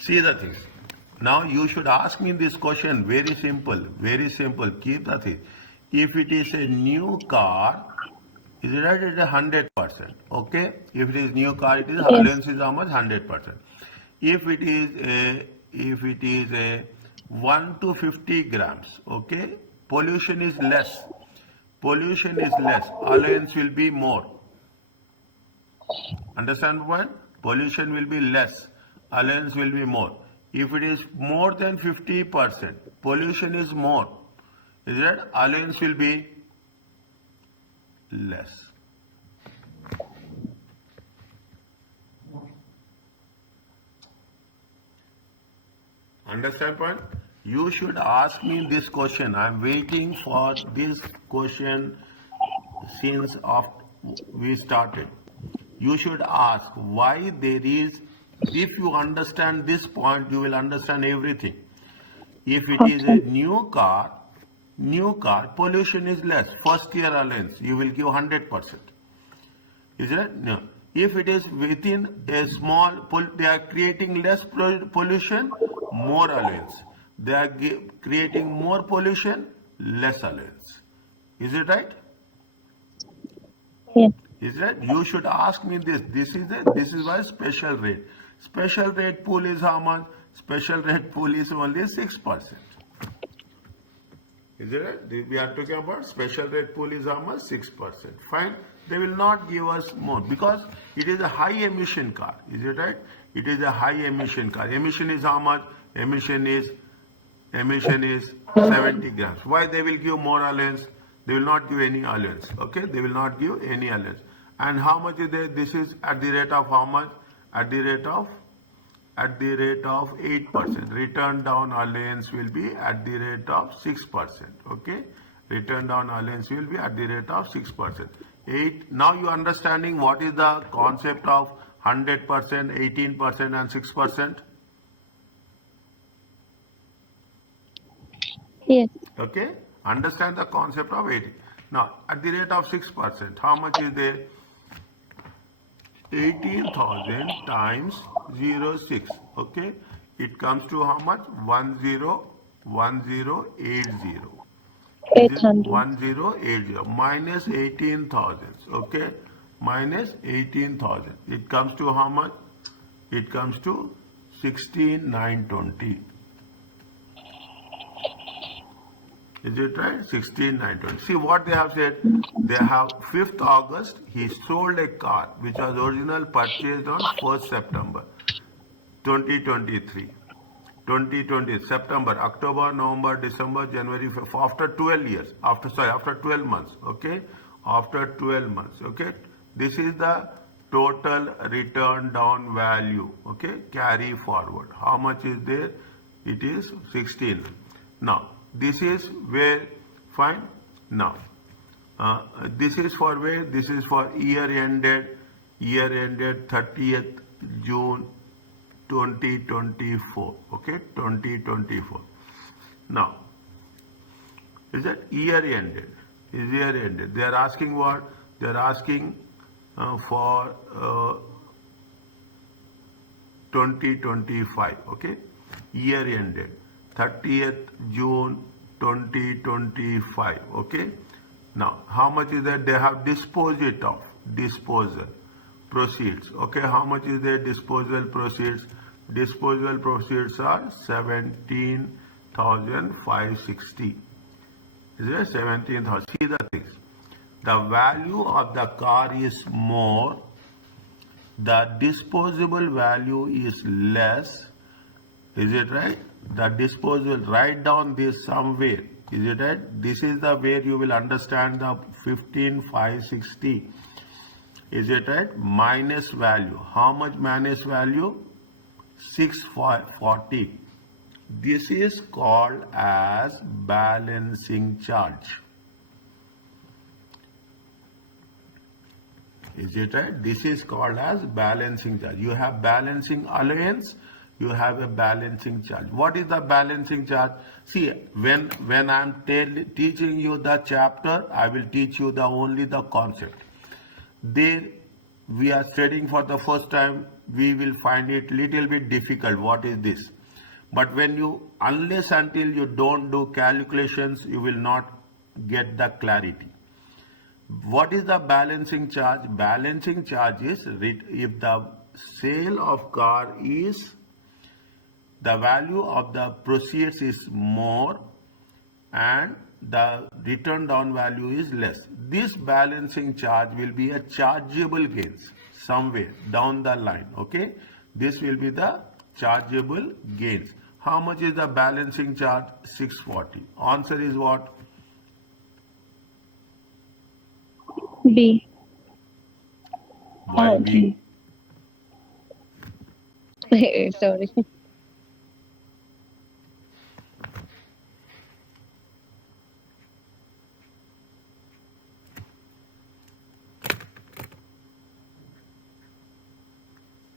See the thing. Now you should ask me this question. Very simple. Very simple. Keep the thing. If it is a new car, is it right? It is 100%. Okay. If it is new car, it is allowance is how much? 100%. If it is a 1 to 50 grams, okay, pollution is less. Pollution is less. Allowance will be more. Understand what? Pollution will be less. Allowance will be more. If it is more than 50%, pollution is more. Is that allowance will be less. Understand point? You should ask me this question. I am waiting for this question since we started. You should ask why there is. If you understand this point, you will understand everything. If it is a new car, pollution is less. First year allowance, you will give 100%. Is it? No. If it is within a small, they are creating less pollution, more allowance. They are creating more pollution, less allowance. Is it right? Yes. Is that? You should ask me this. This is why special rate. Special rate pool is how much? Special rate pool is only 6%. Is it right? We are talking about special rate pool is how much? 6%. Fine. They will not give us more because it is a high emission car. Is it right? It is a high emission car. Emission is how much? Emission is 70 grams. Why they will give more allowance? They will not give any allowance. Okay? They will not give any allowance. And how much is there? This is at the rate of how much? At the rate of 8%. Return down allowance will be at the rate of 6%. Okay? Return down allowance will be at the rate of 6%. 8. Now you understanding what is the concept of 100%, 18% and 6%? Yes. Okay? Understand the concept of 80. Now, at the rate of 6%, how much is there? 18,000 times 0.6. Okay? It comes to how much? 1080. 800. 1080 minus 18,000. Okay? Minus 18,000. It comes to how much? It comes to 16,920. Is it right? 16,920. See what they have said. They have 5th August, he sold a car which was original purchased on 1st September 2023. 2020, September, October, November, December, January, after 12 years, after 12 months, okay? After 12 months, okay? This is the total return down value, okay? Carry forward. How much is there? It is 16. Now, this is where, fine. Now, this is for where? This is for year ended 30th June 2024. Okay, 2024. Now, is that year ended? Is year ended? They are asking what? They are asking for 2025. Okay, year ended 30th June 2025. Okay. Now, how much is that? They have disposal proceeds. Okay, how much is their disposal proceeds? Disposal proceeds are 17,560. Is there 17,000? See the things. the value of the car is more, the disposable value is less. Is it right? The disposable, write down this somewhere. Is it right? This is the way you will understand the 15,560. Is it right? Minus value. How much minus value? 640. This is called as balancing charge. Is it right? This is called as balancing charge. You have balancing allowance, you have a balancing charge. What is the balancing charge? See, when I'm teaching you the chapter, I will teach you only the concept. There, we are studying for the first time, we will find it little bit difficult. What is this? But when you, unless until you don't do calculations, you will not get the clarity. What is the balancing charge? Balancing charge is if the sale of car is, the value of the proceeds is more and the return down value is less. This balancing charge will be a chargeable gains somewhere down the line. Okay, this will be the chargeable gains. How much is the balancing charge? 640. Answer is what? B. Why B? Sorry.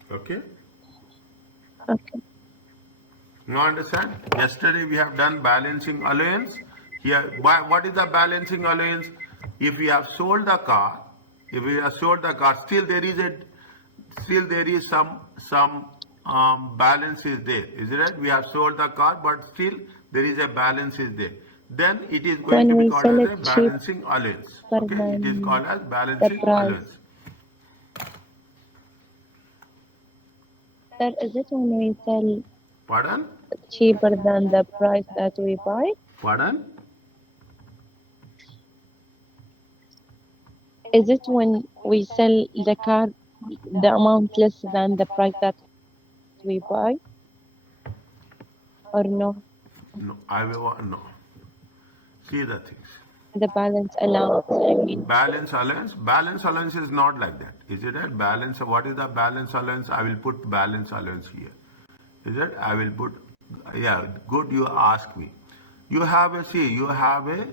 Okay. Okay. You understand? Yesterday we have done balancing allowance. Here, what is the balancing allowance? If we have sold the car, still there is some balance is there. Is it right? We have sold the car, but still there is a balance is there. Then it is going When to be we called sell as a it balancing allowance. cheaper Okay, it is than called as the balancing price. allowance. Sir, is it when we sell Pardon? cheaper than the price that we buy? Pardon? Is it when we sell the car the amount less than the price that we buy? Or no? No, I will no. See the things. The balance allowance, I mean. Balance allowance is not like that. Is it right? Balance, what is the balance allowance? I will put balance allowance here. Is it? I will put, yeah, good you ask me. You have a, see, you have a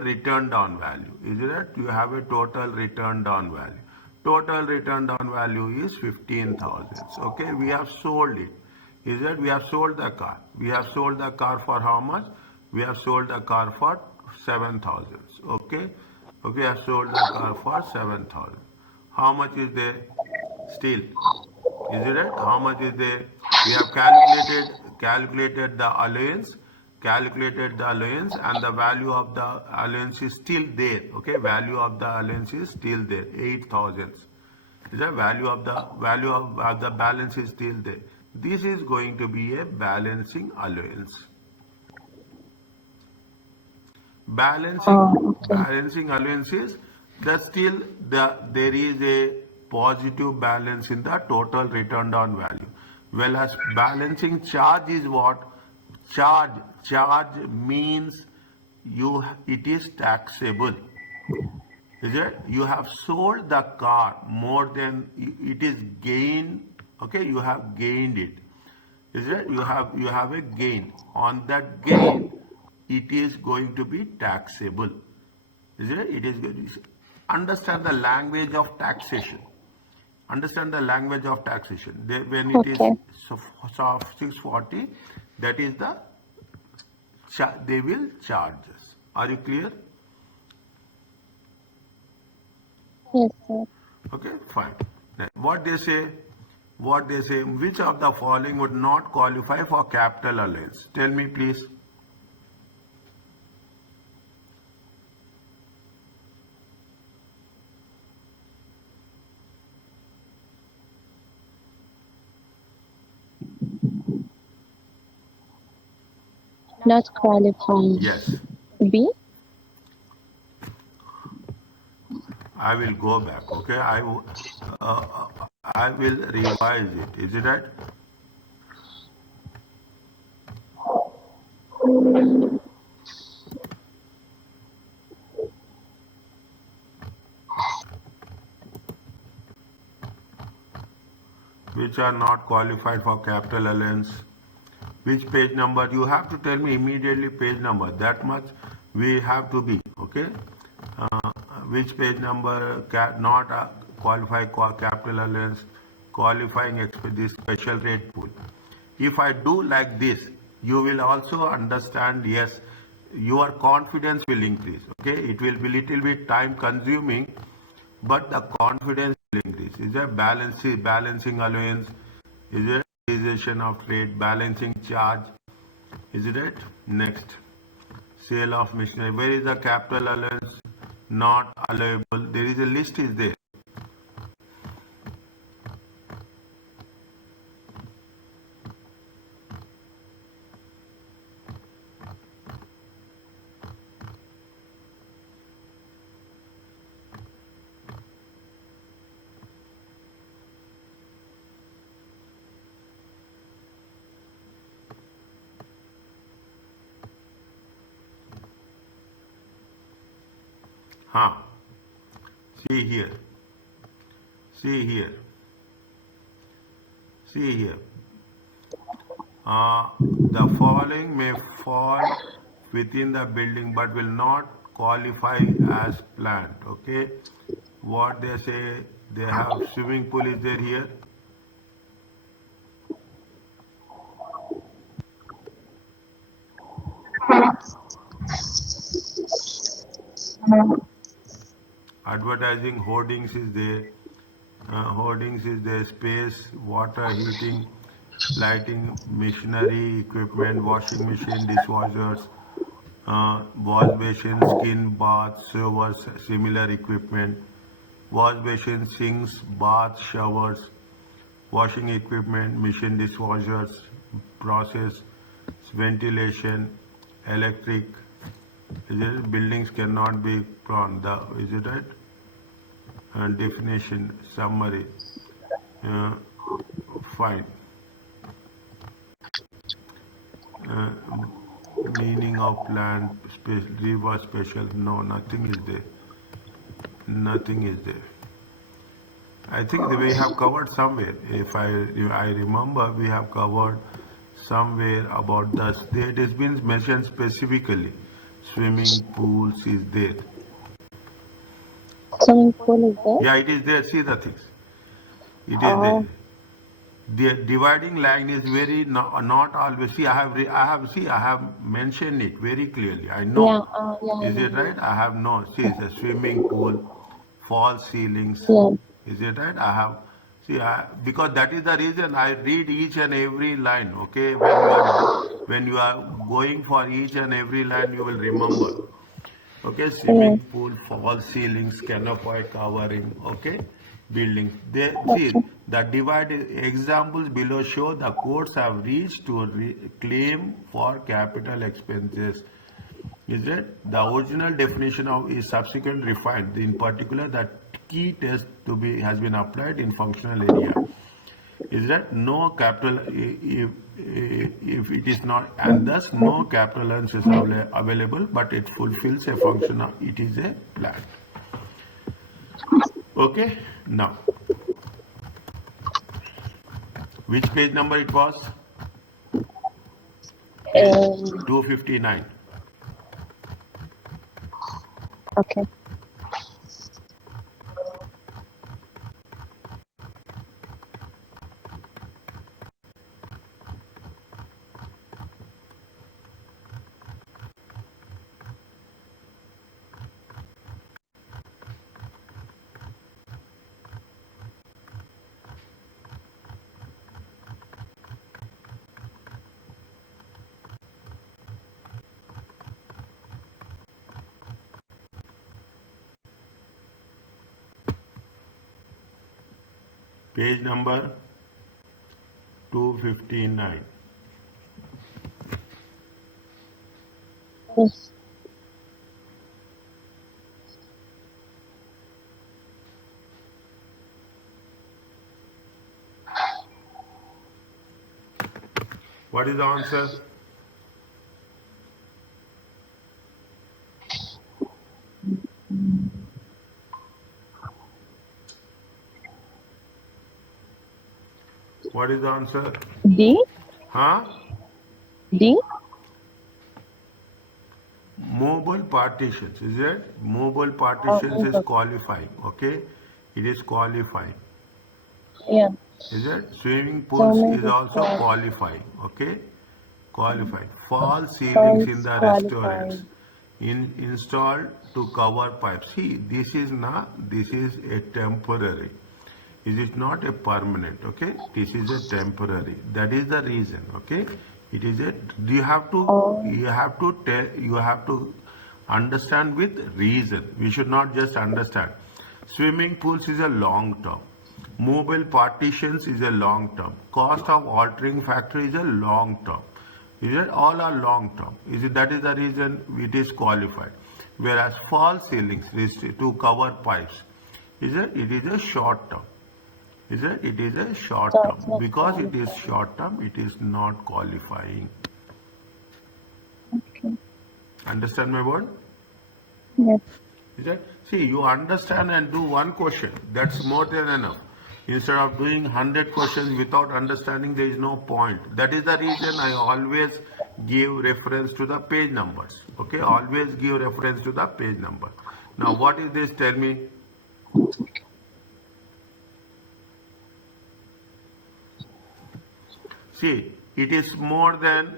return down value. Is it right? You have a total return down value. Total return down value is 15,000. Okay, we have sold it. Is that we have sold the car? We have sold the car for how much? We have sold the car for 7,000. Okay, okay, I have sold the car for 7,000. How much is there still? Is it right? How much is there? We have calculated the allowance, and the value of the allowance is still there. Okay, value of the allowance is still there, 8,000. Is the value of the balance is still there. This is going to be a balancing allowance. Balancing allowances, there is a positive balance in the total return down value. Whereas balancing charge is what? Charge means it is taxable. Is it? You have sold the car more than it is gained. Okay, you have gained it. Is it? You have a gain. On that gain, it is going to be taxable. Is it? It is going to understand the language of taxation. Understand the language of taxation. When it is 640, that is they will charge us. Are you clear? Yes, sir. Okay, fine. Now, what they say, which of the following would not qualify for capital allowance? Tell me, please. Not qualifying. Yes. B? I will go back. Okay, I will revise it. Is it right? Which are not qualified for capital allowance. Which page number? You have to tell me immediately page number. That much we have to be. Okay. Uh, which page number not qualify capital allowance, qualifying this special rate pool. If I do like this, you will also understand, yes, your confidence will increase. Okay, it will be little bit time consuming, but the confidence will increase. Is there balancing allowance? Is there realization of trade, balancing charge? Is it right? Next, sale of machinery. Where is the capital allowance? Not allowable. There is a list is there. Huh? See here. See here. See here. The following may fall within the building but will not qualify as planned. Okay. What they say, they have swimming pool is there here. Advertising hoardings is there. Hoardings is there. Space, water, heating, lighting, machinery, equipment, washing machine, dishwashers, wash basin, skin bath, showers, similar equipment, wash basin, sinks, bath, showers, washing equipment, machine, dishwashers, process, ventilation, electric. Is it? Buildings cannot be prone. Is it right? Definition, summary. Uh, Fine. Uh, Meaning of plan, river special. No, nothing is there. Nothing is there. I think we have covered somewhere. If I remember, we have covered somewhere about this. It has been mentioned specifically. Swimming pools is there. Swimming pool is there? Yeah, it is there. See the things. It is there. The dividing line is very not always. See, I have mentioned it very clearly. I know. Yeah, Is it right? I have no. See, it's a swimming pool, false ceilings. yeah. Is it right? I have. See, because that is the reason I read each and every line. Okay, when you are going for each and every line, you will remember. Okay, Yeah. swimming pool, false ceilings, canopy covering. Okay, buildings. They see Okay. the divided examples below show the courts have reached to claim for capital expenses. Is it? The original definition of is subsequently refined. In particular, the key test to be has been applied in functional area. Is that no capital if it is not, and thus no capital allowance is available, but it fulfills a function of it is a plan. Okay, now which page number it was? Page Um, 259. okay. Page number 259. Yes. What is the answer? What is the answer? D. Huh? D. Mobile partitions, is it? Mobile partitions is Okay. qualifying, okay? It is qualifying. Yeah. Is it? Swimming So pools maybe is also it's qualifying, okay? Qualifying. Fall ceilings in false the restaurants qualified. installed to cover pipes. See, this is a temporary. It is not a permanent, okay? This is a temporary. That is the reason, okay? It is a, Oh, you have to understand with reason. We should not just understand. Swimming pools is a long term. Mobile partitions is a long term. Cost of altering factory is a long term. Is it? All are long term. Is it? That is the reason it is qualified. Whereas false ceilings is to cover pipes. Is it? It is a short term. Is it? It is a short so it's term. not Because it is qualified. short term, it is not qualifying. Okay. Understand my word? Yes. Is that? See, you understand and do one question. That's more than enough. Instead of doing 100 questions without understanding, there is no point. That is the reason I always give reference to the page numbers. Okay, always give reference to the page number. Now, what is this? Tell me. See, it is more than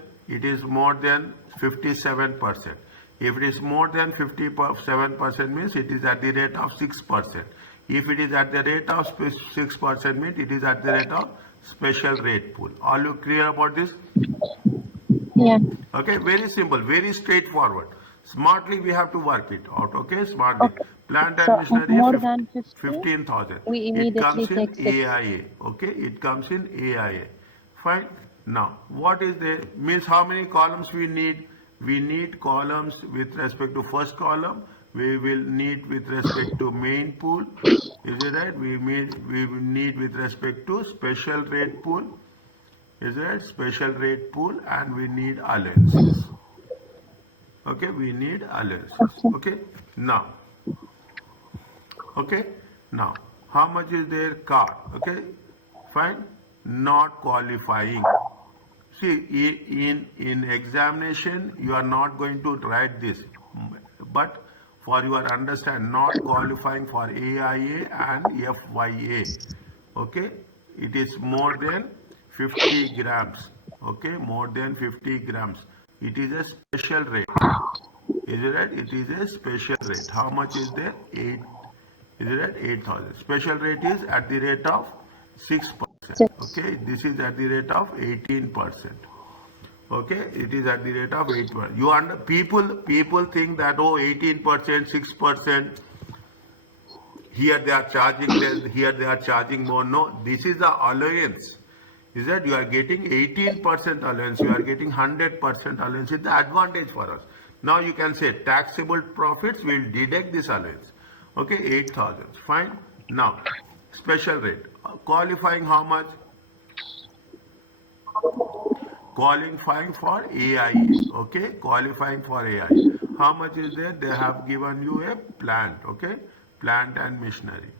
57%. If it is more than 57% means it is at the rate of 6%. If it is at the rate of 6% means it is at the rate of special rate pool. Are you clear about this? Yeah. Okay, very simple, very straightforward. Smartly we have to work it out. Okay, smartly. Okay. Plant and So machinery more than 50, 15,000. we It immediately comes in take 6. AIA. Okay, it comes in AIA. Fine. Now, what is there? Means how many columns we need? We need columns with respect to first column. We will need with respect to main pool. Is it right? We will need with respect to special rate pool. Is it special rate pool, and we need allowances. Okay, we need allowances. Okay. Okay, now, okay, now, how much is their car? Okay, fine, not qualifying. See, in examination, you are not going to write this, but for your understand, not qualifying for AIA and FYA. Okay, it is more than 50 grams. Okay, more than 50 grams. It is a special rate. Is it right? It is a special rate. How much is there? 8. Is it right? 8,000. Special rate is at the rate of 6%. 6. Okay, this is at the rate of 18%. Okay, it is at the rate of 8%. People think that, oh, 18%, 6%, here they are charging less, here they are charging more. No, this is the allowance. Is that you are getting 18% allowance, you are getting 100% allowance. It's the advantage for us. Now you can say taxable profits will deduct this allowance. Okay, 8,000. Fine. Now, special rate. Qualifying how much? Qualifying for AIA. Okay, qualifying for AIA. How much is there? They have given you a plant. Okay, plant and machinery.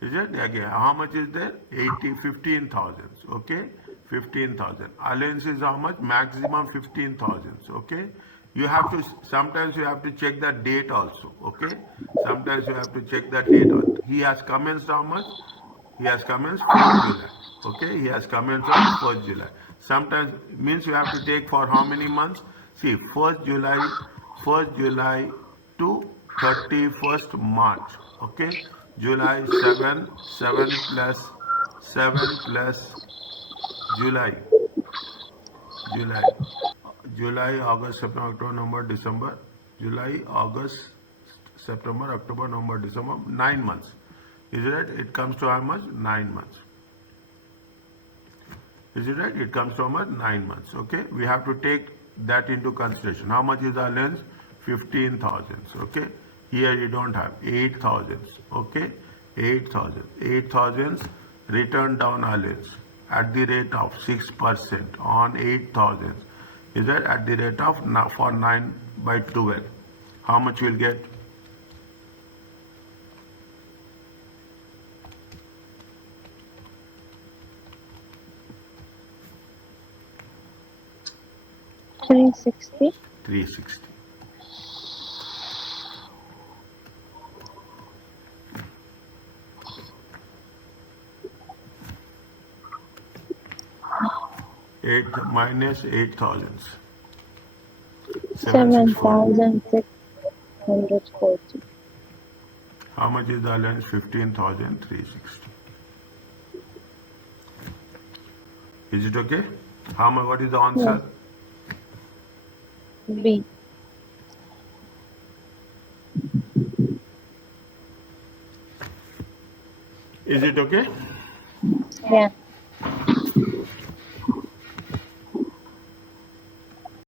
Is it? Again, how much is there? 15,000. Okay, 15,000. Allowance is how much? Maximum 15,000. Okay, you have to, sometimes you have to check the date also. Okay, sometimes you have to check the date. He has commenced how much? He has commenced 1st July. Okay, he has commenced on 1st July. Sometimes means you have to take for how many months? See, 1st July to 31st March. Okay, July 7, 7 plus 7 plus July, July, July, August, September, October, November, December, July, August, September, October, November, December, 9 months. Is it right? It comes to how much? 9 months. Is it right? It comes to how much? 9 months. Okay. We have to take that into consideration. How much is the allowance? 15,000. Okay. Here you don't have 8,000. Okay. 8,000. 8,000 return down allowance. at the rate of 6% on 8,000. Is that at the rate of for 9 by 12? How much you'll get? $360. 360. Eight minus 8,000. 764. 7,640. How much is the allowance? 15,360. Is it okay? How much? What is the answer? Yes. B. Is it okay? Yeah.